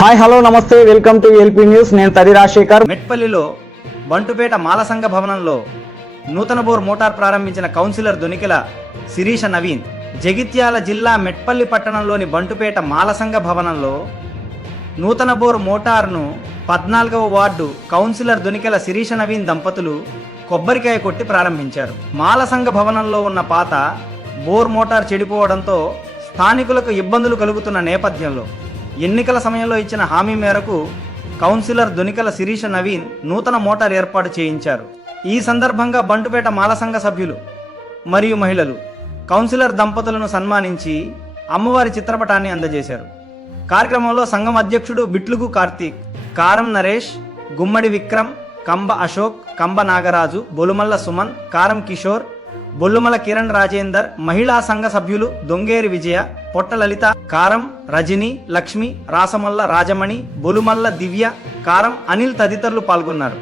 Hi hello నమస్తే welcome to LP news. నేను తది రాజశేఖర్. మెట్పల్లిలో బంటుపేట మాలసంఘ భవనంలో నూతన బోర్ మోటార్ ప్రారంభించిన కౌన్సిలర్ దొనికెల శిరీష నవీన్. జగిత్యాల జిల్లా మెట్పల్లి పట్టణంలోని బంటుపేట మాలసంఘ భవనంలో నూతన బోర్ మోటార్ను 14వ వార్డు కౌన్సిలర్ దొనికెల శిరీష నవీన్ దంపతులు కొబ్బరికాయ కొట్టి ప్రారంభించారు. మాలసంఘ భవనంలో ఉన్న పాత బోర్ మోటార్ చెడిపోవడంతో స్థానికులకు ఇబ్బందులు కలుగుతున్న నేపథ్యంలో ఎన్నికల సమయంలో ఇచ్చిన హామీ మేరకు కౌన్సిలర్ దొనికెల శిరీష నవీన్ నూతన మోటార్ ఏర్పాటు చేయించారు. ఈ సందర్భంగా బంటుపేట మాలసంఘ సభ్యులు మరియు మహిళలు కౌన్సిలర్ దంపతులను సన్మానించి అమ్మవారి చిత్రపటాన్ని అందజేశారు. కార్యక్రమంలో సంఘం అధ్యక్షుడు బిట్లుగు కార్తీక్, కారం నరేష్, గుమ్మడి విక్రమ్, కంబ అశోక్, కంబ నాగరాజు, బొలుమల్ల సుమన్, కారం కిషోర్, బొల్లుమల కిరణ్ రాజేందర్, మహిళా సంఘ సభ్యులు దొంగేరి విజయ, పొట్ట లలిత, కారం రజని, లక్ష్మి, రాసమల్ల రాజమణి, బొలుమల్ల దివ్య, కారం అనిల్ తదితరులు పాల్గొన్నారు.